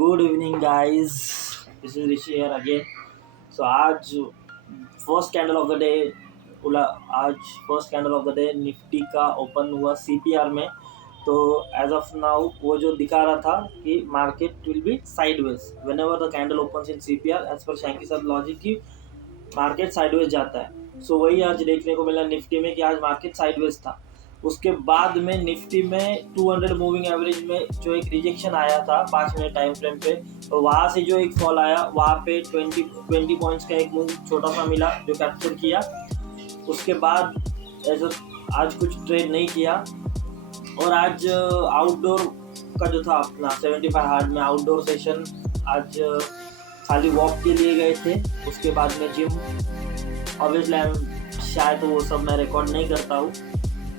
Good evening guys, this is Rishi here again. So आज first candle of the day आज first candle of the day Nifty का open हुआ CPR में। तो as of now वो जो दिखा रहा था कि market will be sideways whenever the candle opens in CPR as per Shanky sir logic की मार्केट साइडवेज जाता है। सो वही आज देखने को मिला निफ्टी में कि आज मार्केट साइडवेज था। उसके बाद में निफ्टी में 200 मूविंग एवरेज में जो एक रिजेक्शन आया था 5 मिनट टाइम फ्रेम पे, तो वहाँ से जो एक फॉल आया वहाँ पे 20 पॉइंट्स का एक मूव छोटा सा मिला जो कैप्चर किया। उसके बाद आज कुछ ट्रेड नहीं किया। और आज आउटडोर का जो था अपना 75 हार्ड में आउटडोर सेशन आज खाली वॉक के लिए गए थे। उसके बाद में जिम ऑब्वियसली शायद वो सब मैं रिकॉर्ड नहीं करता हूँ।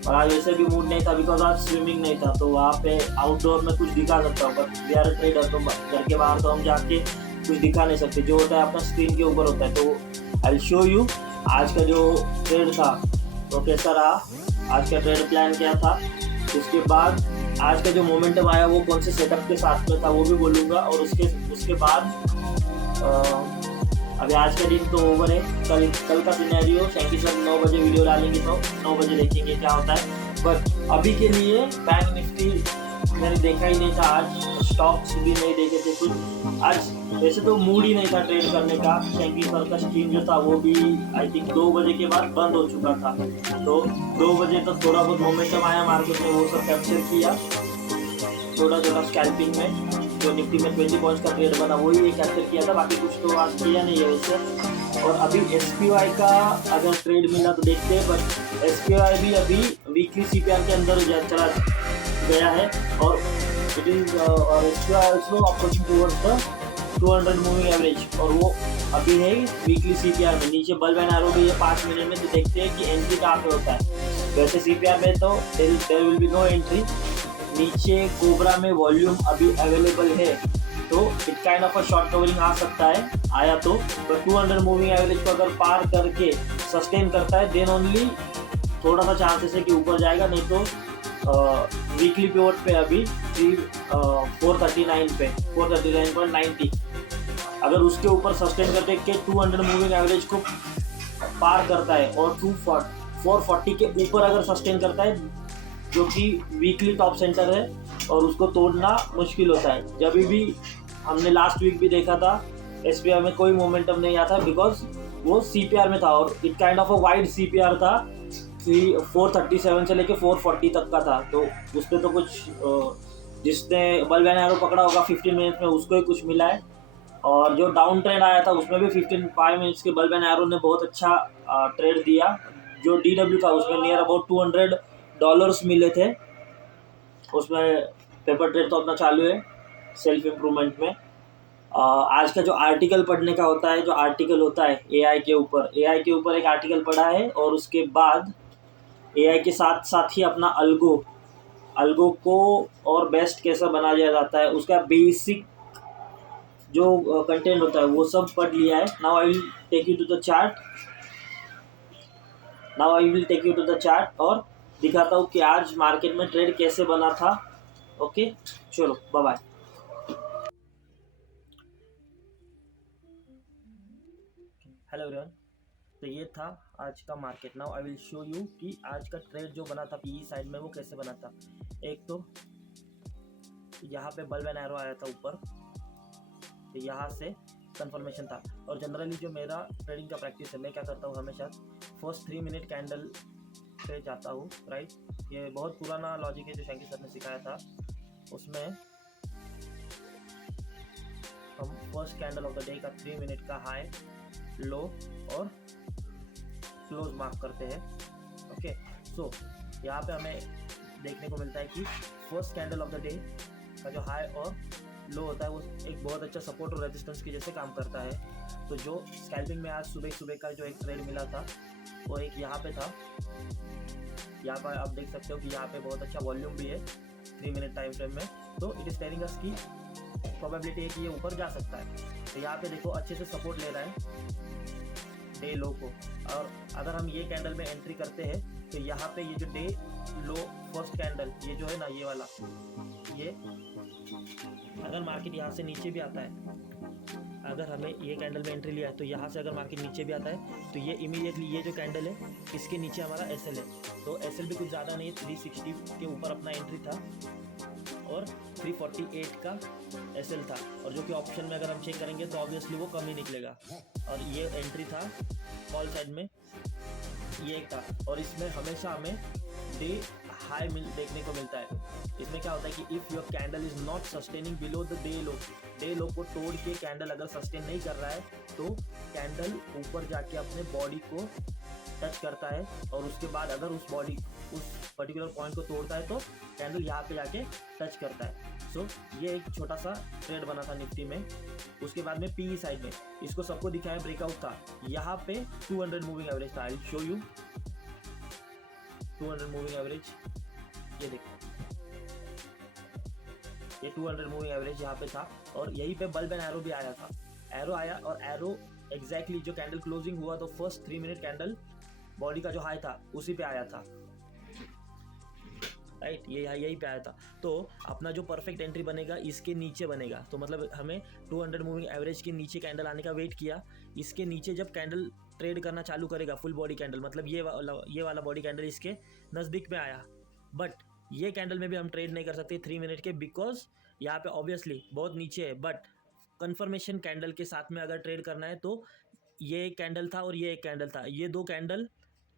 और आज वैसे भी मूड नहीं था बिकॉज आज स्विमिंग नहीं था, तो वहाँ पे आउटडोर में कुछ दिखा सकता हूँ, बट वी आर ट्रेडर तो घर के बाहर तो हम जाके कुछ दिखा नहीं सकते। जो होता है अपना स्क्रीन के ऊपर होता है। तो आई शो यू आज का जो ट्रेड था वो कैसा रहा, आज का ट्रेड प्लान क्या था। उसके बाद आज का जो मोमेंटम आया वो कौन से सेटअप के साथ में था वो भी बोलूँगा। और उसके बाद अभी आज का दिन तो ओवर है। कल का सिनेरियो शैंकी सर 9 बजे वीडियो डालेंगे तो 9 बजे देखेंगे क्या होता है। बट अभी के लिए बैंक निफ्टी मैंने देखा ही नहीं था आज, स्टॉक्स भी नहीं देखे थे कुछ। आज वैसे तो मूड ही नहीं था ट्रेड करने का। शैंकी सर का स्ट्रीम जो था वो भी आई थिंक 2 बजे के बाद बंद हो चुका था। तो 2 बजे तक थोड़ा बहुत मोमेंटम आया मार्केट में, वो सब कैप्चर किया छोटा स्कैल्पिंग में। जो निफ्टी में 20 पॉइंट्स का ट्रेड बना वही कैप्चर किया था, बाकी कुछ तो आज किया नहीं है वैसे। और अभी SPY का अगर ट्रेड मिला तो देखते हैं, बट SPY भी अभी वीकली CPR के अंदर चला गया है। और इट इज और SPY also approaching towards the 200 moving average, और वो अभी है वीकली CPR में। नीचे बल्ब एंड एरो भी है 5 मिनट में, तो देखते हैं कि एंट्री कहाँ पे होता है। वैसे CPR में तो there will be no entry. नीचे कोबरा में वॉल्यूम अभी अवेलेबल है, तो it kind of a short covering आ सकता है, आया तो। बट 200 मूविंग एवरेज को अगर पार करके सस्टेन करता है देन ओनली थोड़ा सा चांसेस है कि ऊपर जाएगा, नहीं तो वीकली पिवट पे अभी 439 पे 439.90 अगर उसके ऊपर सस्टेन करते के 200 मूविंग एवरेज को पार करता है और 440 के ऊपर अगर सस्टेन करता है, जो कि वीकली टॉप सेंटर है, और उसको तोड़ना मुश्किल होता है। जब भी हमने लास्ट वीक भी देखा था SPY में कोई मोमेंटम नहीं आता बिकॉज वो CPR में था, और it kind of a wide CPR था। 437 से लेके 440 तक का था। तो उस पर तो कुछ जिसने बल्ब एंड एरो पकड़ा होगा 15 मिनट्स में उसको ही कुछ मिला है। और जो डाउन ट्रेंड आया था उसमें भी 5 मिनट्स के बल्ब एंड एरो ने बहुत अच्छा ट्रेड दिया। जो DW था उसमें नियर अबाउट $200 मिले थे। उसमें पेपर ट्रेड तो अपना चालू है सेल्फ इम्प्रूवमेंट में। आज का जो आर्टिकल पढ़ने का होता है, जो आर्टिकल होता है AI के ऊपर एक आर्टिकल पढ़ा है। और उसके बाद AI के साथ साथ ही अपना अल्गो को और बेस्ट कैसा बनाया जाता है उसका बेसिक जो कंटेंट होता है वो सब पढ़ लिया है। Now I will take you to the chart और दिखाता हूँ कि आज मार्केट में ट्रेड कैसे बना था। ओके, चलो बाय बाय। हेलो एवरीवन, तो ये था आज का market. Now I will show you कि आज का ट्रेड जो बना था PE साइड में वो कैसे बना था। एक तो यहाँ पे बल्ब एंड एरो आया था ऊपर, तो यहाँ से कंफर्मेशन था। और जनरली जो मेरा ट्रेडिंग का प्रैक्टिस है, मैं क्या करता हूँ हमेशा फर्स्ट 3 मिनट कैंडल पे जाता हूँ, राइट। ये बहुत पुराना लॉजिक है जो शैंकी सर ने सिखाया था। उसमें हम first candle of the day का 3 मिनट का हाई, लो और क्लोज मार्क करते हैं। ओके, सो यहाँ पे हमें देखने को मिलता है कि first candle of the day का जो हाई और लो होता है वो एक बहुत अच्छा सपोर्ट और रेजिस्टेंस के जैसे काम करता है। तो जो स्कैल्पिंग में आज सुबह का जो एक ट्रेड मिला था वो एक यहाँ पे था। यहाँ पर आप देख सकते हो कि यहाँ पे बहुत अच्छा वॉल्यूम भी है 3 मिनट टाइम फ्रेम में। तो इट इज टेलिंग अस की प्रोबेबिलिटी है कि ये ऊपर जा सकता है। तो यहाँ पे देखो अच्छे से सपोर्ट ले रहा है डे लो को। और अगर हम ये कैंडल में एंट्री करते हैं तो यहाँ पे ये जो डे लो फर्स्ट कैंडल, ये जो है ना ये वाला, ये अगर मार्केट यहाँ से नीचे भी आता है, अगर हमें ये कैंडल में एंट्री लिया है तो यहाँ से अगर मार्केट नीचे भी आता है तो ये इमीडिएटली ये जो कैंडल है इसके नीचे हमारा एसएल है। तो एसएल भी कुछ ज़्यादा नहीं है, 360 के ऊपर अपना एंट्री था और 348 का एसएल था, और जो कि ऑप्शन में अगर हम चेक करेंगे तो ऑब्वियसली वो कम ही निकलेगा। और ये एंट्री था कॉल साइड में, ये एक था, और इसमें हमेशा हमें डे हाई देखने को मिलता है। इसमें क्या होता है कि if your candle is not sustaining below the day लो को तोड़ के कैंडल अगर सस्टेन नहीं कर रहा है तो कैंडल ऊपर जाके अपने बॉडी को टच करता है, और उसके बाद अगर उस पर्टिकुलर पॉइंट को तोड़ता है तो कैंडल यहाँ पे जाके टच करता है। सो ये एक छोटा सा ट्रेड बना था निफ्टी में। उसके बाद में पीई साइड में इसको सबको दिखाया ब्रेकआउट था, यहाँ पे 200 मूविंग एवरेज था। I will show you 200 moving average, ये देखो ये 200 मूविंग एवरेज यहाँ पे था, और यहीं पे बल्ब एंड एरो भी आया था। एरो आया और एरो एग्जैक्टली जो कैंडल क्लोजिंग हुआ तो फर्स्ट 3 मिनट कैंडल बॉडी का जो हाई था उसी पे आया था, राइट, ये यहीं पे आया था। तो अपना जो परफेक्ट एंट्री बनेगा इसके नीचे बनेगा, तो मतलब हमें 200 मूविंग एवरेज के नीचे कैंडल आने का वेट किया। इसके नीचे जब कैंडल ट्रेड करना चालू करेगा फुल बॉडी कैंडल, मतलब ये वाला बॉडी कैंडल इसके नज़दीक में आया, बट ये कैंडल में भी हम ट्रेड नहीं कर सकते 3 मिनट के, बिकॉज यहाँ पे ऑब्वियसली बहुत नीचे है। बट कन्फर्मेशन कैंडल के साथ में अगर ट्रेड करना है तो ये एक कैंडल था और ये एक कैंडल था, ये दो कैंडल,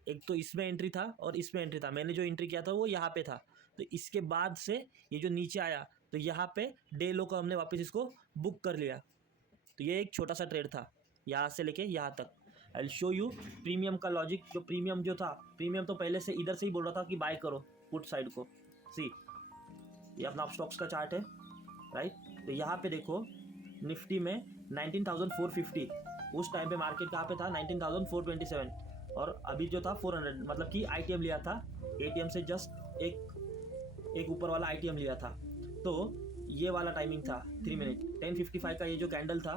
एक तो इसमें एंट्री था और इसमें एंट्री था। मैंने जो एंट्री किया था वो यहाँ पे था, तो इसके बाद से ये जो नीचे आया तो यहाँ पे डे लो को हमने वापस इसको बुक कर लिया। तो ये एक छोटा सा ट्रेड था यहाँ से लेके यहाँ तक। I will show you premium का लॉजिक। जो प्रीमियम जो था, प्रीमियम तो पहले से इधर से ही बोल रहा था कि बाय करो पुट साइड को। सी ये अपना स्टॉक्स का चार्ट है, राइट। तो यहाँ पे देखो निफ्टी में 19,450, उस टाइम पे मार्केट कहाँ पे था 19,427, और अभी जो था 400, मतलब कि आईटीएम लिया था, एटीएम से जस्ट एक ऊपर वाला आईटीएम लिया था। तो ये वाला टाइमिंग था 3 मिनट 10:55 का। ये जो कैंडल था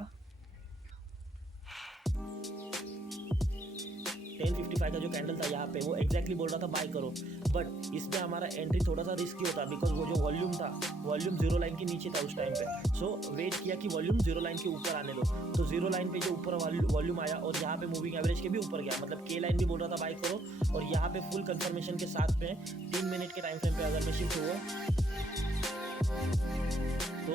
10:55 का जो कैंडल था यहाँ पे, वो एग्जैक्टली बोल रहा था बाय करो, बट इसमें हमारा एंट्री थोड़ा सा रिस्की होता, बिकॉज वो जो वॉल्यूम था, वॉल्यूम जीरो लाइन के नीचे था उस टाइम पे। सो वेट किया कि वॉल्यूम जीरो लाइन के ऊपर आने दो, तो जीरो लाइन पे जो ऊपर वॉल्यूम आया और यहाँ पे मूविंग एवरेज के भी ऊपर गया, मतलब के लाइन भी बोल रहा था बाय करो, और यहाँ पे फुल कंफर्मेशन के साथ में 3 मिनट के टाइम फ्रेम पे अगर मैं शिफ्ट हुआ तो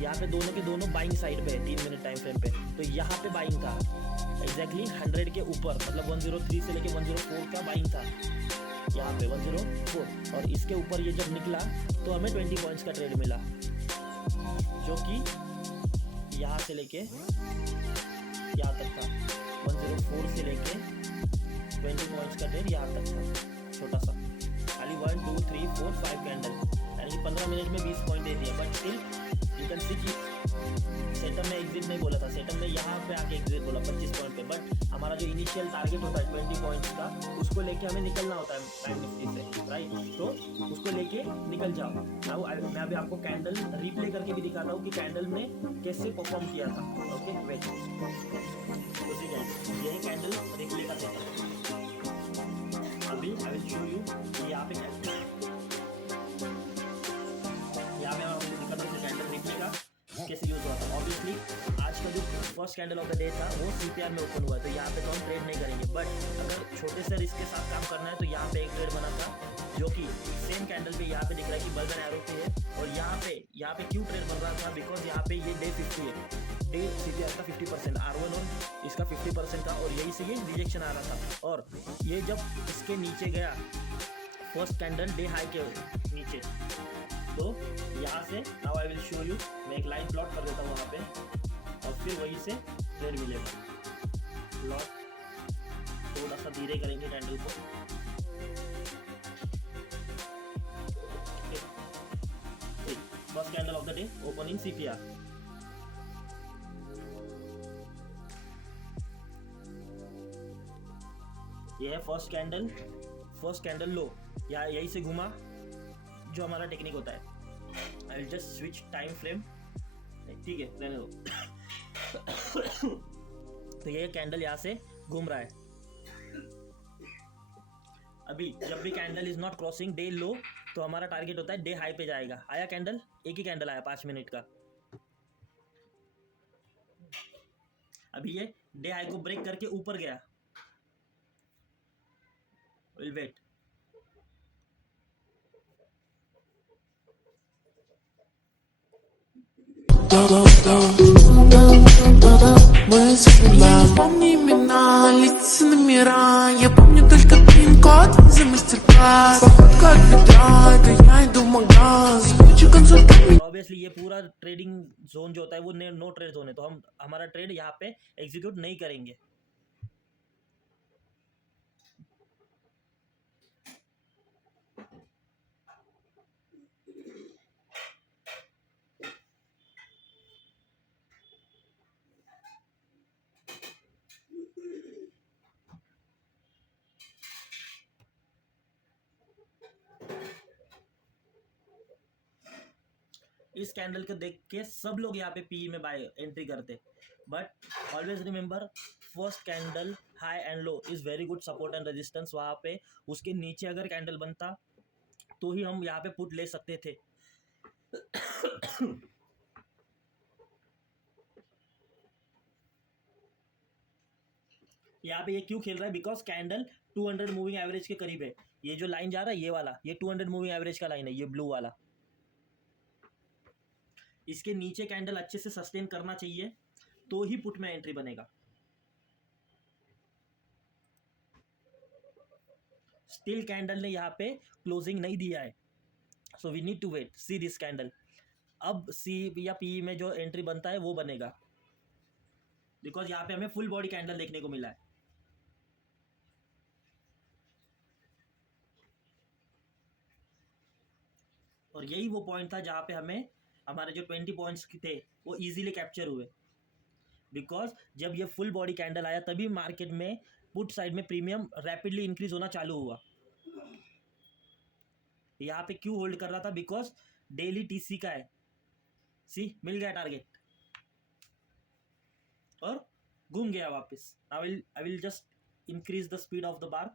यहाँ पे दोनों के दोनों बाइंग साइड पे है 3 मिनट टाइम फ्रेम पे। तो यहाँ पे बाइंग था एग्जैक्टली 100 के ऊपर, मतलब 103 से लेके 104 का बाइंग था यहाँ पे 104, और इसके ऊपर ये जब निकला तो हमें 20 पॉइंट्स का ट्रेड मिला, जो कि यहाँ से लेके यहाँ तक था। 104 से लेके 20 पॉइंट्स का ट्रेड यहाँ तक था, छोटा सा, खाली 1 2 3 4 5 कैंडल, यानी कि 15 मिनट में 20 पॉइंट दे दिया। But still you can see कि सेटअप में एग्जिट नहीं बोला था, सेटअप में यहाँ पे आके एग्जिट बोला 25 पॉइंट पे, बट हमारा जो इनिशियल टारगेट होता है 20 पॉइंट्स का, उसको लेके हमें निकलना होता है बैंक निफ्टी से, राइट। तो उसको लेके निकल जाओ। मैं अभी आपको कैंडल रिप्ले करके भी दिखाता हूँ कि कैंडल ने कैसे परफॉर्म किया था। ओके वेट, ये है कैंडल रिप्ले का सेटअप। अभी आई विल शो यू यहाँ पे कैंडल रिप्ले का कैसे यूज हुआ था। ऑब्वियसली आज का जो first candle of the day था वो सीपीआर में ओपन हुआ, तो यहाँ पे तो हम ट्रेड नहीं करेंगे, बट अगर छोटे से रिस्क के साथ काम करना है तो यहाँ पे एक ट्रेड बना था, जो कि सेम कैंडल पे यहाँ पे दिख रहा है कि बल्ब एंड एरो पे है, और यहाँ पे क्यों ट्रेड बन रहा था, बिकॉज यहाँ पे ये डे 50 है, डे सीपीआर का 50%, R1 और इसका 50% था, और यही से ये रिजेक्शन आ रहा था। और ये जब इसके नीचे गया फर्स्ट कैंडल डे हाई के नीचे, तो यहाँ से now I will show you, मैं एक लाइन प्लॉट कर देता हूँ वहाँ पे, और फिर वहीं से ट्रेड मिलेगा। प्लॉट थोड़ा सा धीरे करेंगे कैंडल को, first candle of the day open in CPR. ये है फर्स्ट कैंडल लो, यही से घुमा, जो हमारा टेक्निक होता है। I will just switch time frame, ठीक है, रहने दो। तो ये कैंडल यहाँ से घूम रहा है, अभी जब भी candle is not crossing day लो तो हमारा टारगेट होता है डे हाई पे जाएगा। आया कैंडल, एक ही कैंडल आया 5 मिनट का। अभी ये डे हाई को ब्रेक करके ऊपर गया, विल वेट। Помни имена, лица номера. Я помню только пин-код за мастер-класс. Походка от бедра, это я иду в магаз. Хочу консультант. ऑब्वियसली ये पूरा ट्रेडिंग जोन जो होता है वो नो ट्रेड जोन है, तो हम हमारा ट्रेड यहाँ पे एग्जीक्यूट नहीं करेंगे। इस कैंडल को देख के सब लोग यहाँ पे पीई में बाय एंट्री करते, but always remember first candle high and low is very good support and resistance. वहाँ पे उसके नीचे अगर कैंडल बनता तो ही हम यहाँ पे पुट ले सकते थे। यहाँ पे ये क्यों खेल रहा है, बिकॉज कैंडल 200 मूविंग एवरेज के करीब है। ये जो लाइन जा रहा है ये वाला, ये 200 मूविंग एवरेज का लाइन है, ये ब्लू वाला। इसके नीचे कैंडल अच्छे से सस्टेन करना चाहिए तो ही पुट में एंट्री बनेगा। स्टिल कैंडल ने यहाँ पे क्लोजिंग नहीं दिया है, so we need to wait see this candle. अब सी या पी में जो एंट्री बनता है वो बनेगा, बिकॉज यहाँ पे हमें फुल बॉडी कैंडल देखने को मिला है। और यही वो पॉइंट था जहाँ पे हमें हमारे जो 20 पॉइंट्स थे वो इजीली कैप्चर हुए, बिकॉज जब ये फुल बॉडी कैंडल आया तभी मार्केट में पुट साइड में प्रीमियम रैपिडली इंक्रीज होना चालू हुआ। यहाँ पे क्यों होल्ड कर रहा था, बिकॉज डेली टीसी का है। सी मिल गया टारगेट और घूम गया वापस। I will just increase the speed of the bar.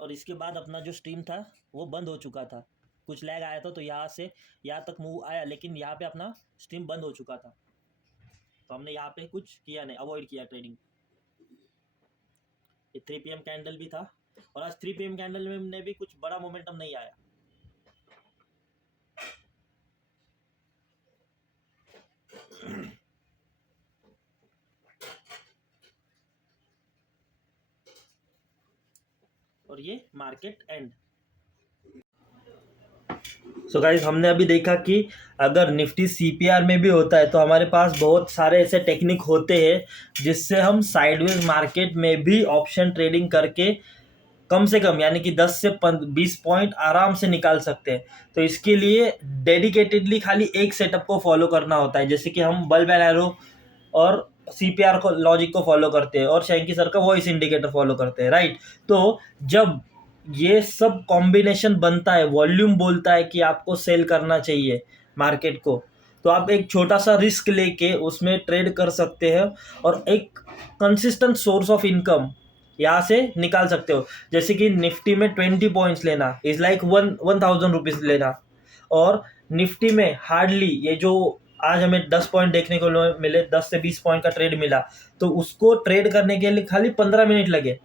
और इसके बाद अपना जो स्ट्रीम था वो बंद हो चुका था, कुछ लैग आया था तो यहाँ से यहाँ तक मूव आया, लेकिन यहाँ पे अपना स्ट्रीम बंद हो चुका था, तो हमने यहाँ पे कुछ किया नहीं, अवॉइड किया ट्रेडिंग। ये 3 PM कैंडल भी था और आज 3 PM कैंडल में भी कुछ बड़ा मोमेंटम नहीं आया। और ये मार्केट एंड। सो गाइस हमने अभी देखा कि अगर निफ्टी सीपीआर में भी होता है तो हमारे पास बहुत सारे ऐसे टेक्निक होते हैं जिससे हम साइडवेज मार्केट में भी ऑप्शन ट्रेडिंग करके कम से कम यानी कि 10 से 20 पॉइंट आराम से निकाल सकते हैं। तो इसके लिए डेडिकेटेडली खाली एक सेटअप को फॉलो करना होता है, जैसे कि हम बल्ब एंड एरो और सीपीआर को लॉजिक को फॉलो करते हैं और शैंकी सर का वॉइस इंडिकेटर फॉलो करते हैं, राइट। तो जब ये सब कॉम्बिनेशन बनता है, वॉल्यूम बोलता है कि आपको सेल करना चाहिए मार्केट को, तो आप एक छोटा सा रिस्क लेके उसमें ट्रेड कर सकते हैं और एक कंसिस्टेंट सोर्स ऑफ इनकम यहाँ से निकाल सकते हो। जैसे कि निफ्टी में 20 पॉइंट्स लेना इज लाइक 1000 रुपीज लेना, और निफ्टी में हार्डली ये जो आज हमें 10 पॉइंट देखने को मिले, 10 से 20 पॉइंट का ट्रेड मिला, तो उसको ट्रेड करने के लिए खाली 15 मिनट लगे,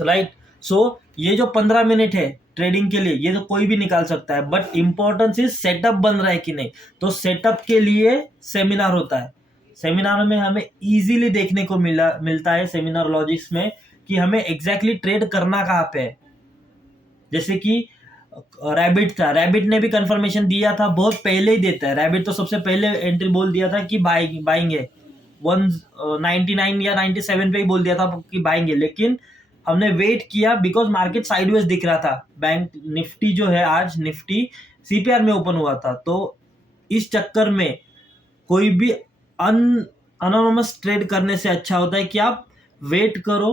राइट। सो ये जो 15 मिनट है ट्रेडिंग के लिए ये तो कोई भी निकाल सकता है, बट इंपॉर्टेंस इज सेटअप बन रहा है कि नहीं। तो सेटअप के लिए सेमिनार होता है, सेमिनार में हमें इजीली देखने को मिलता है सेमिनार लॉजिक्स में कि हमें एग्जैक्टली ट्रेड करना कहाँ पे है। जैसे कि रैबिट था, रैबिट ने भी कंफर्मेशन दिया था, बहुत पहले ही देता है रैबिट, तो सबसे पहले एंट्री बोल दिया था कि बाइंग है 199 या 97 पे ही बोल दिया था कि बाइंग है, लेकिन हमने वेट किया बिकॉज मार्केट साइडवेज दिख रहा था। बैंक निफ्टी जो है आज निफ्टी CPR में ओपन हुआ था, तो इस चक्कर में कोई भी अनोनमस ट्रेड करने से अच्छा होता है कि आप वेट करो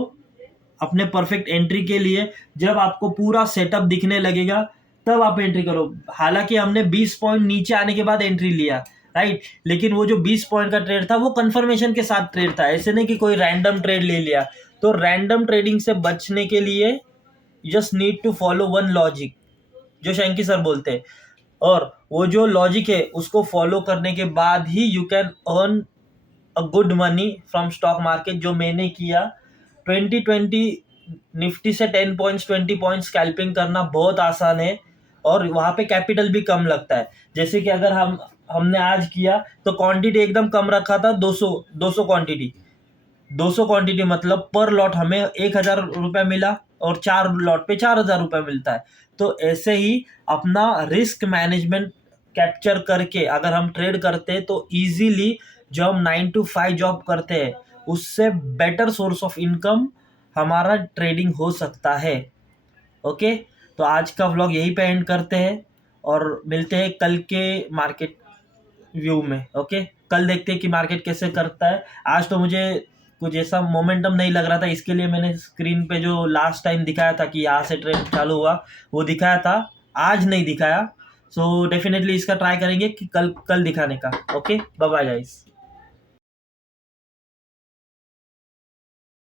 अपने परफेक्ट एंट्री के लिए। जब आपको पूरा सेटअप दिखने लगेगा तब आप एंट्री करो। हालांकि हमने 20 पॉइंट नीचे आने के बाद एंट्री लिया, राइट, लेकिन वो जो 20 पॉइंट का ट्रेड था वो कंफर्मेशन के साथ ट्रेड था, ऐसे नहीं कि कोई रैंडम ट्रेड ले लिया। तो रैंडम ट्रेडिंग से बचने के लिए just need to follow one logic, जो शैंकी सर बोलते हैं, और वो जो लॉजिक है उसको फॉलो करने के बाद ही you can earn a good money from stock market, जो मैंने किया। 2020 निफ्टी से 10 पॉइंट्स 20 पॉइंट्स स्कैल्पिंग करना बहुत आसान है और वहाँ पे कैपिटल भी कम लगता है। जैसे कि अगर हमने आज किया तो क्वांटिटी एकदम कम रखा था, 200 क्वांटिटी मतलब पर लॉट हमें 1,000 रुपये मिला और 4 लॉट पे 4,000 रुपये मिलता है। तो ऐसे ही अपना रिस्क मैनेजमेंट कैप्चर करके अगर हम ट्रेड करते हैं तो इजीली जो हम 9 to 5 जॉब करते हैं उससे बेटर सोर्स ऑफ इनकम हमारा ट्रेडिंग हो सकता है। ओके, तो आज का व्लॉग यहीं पे एंड करते हैं और मिलते हैं कल के मार्केट व्यू में। ओके, कल देखते हैं कि मार्केट कैसे करता है। आज तो मुझे कुछ ऐसा मोमेंटम नहीं लग रहा था, इसके लिए मैंने स्क्रीन पे जो लास्ट टाइम दिखाया था कि यहाँ से ट्रेड चालू हुआ वो दिखाया था, आज नहीं दिखाया। सो डेफिनेटली इसका ट्राई करेंगे कि कल दिखाने का। Okay, bye bye guys.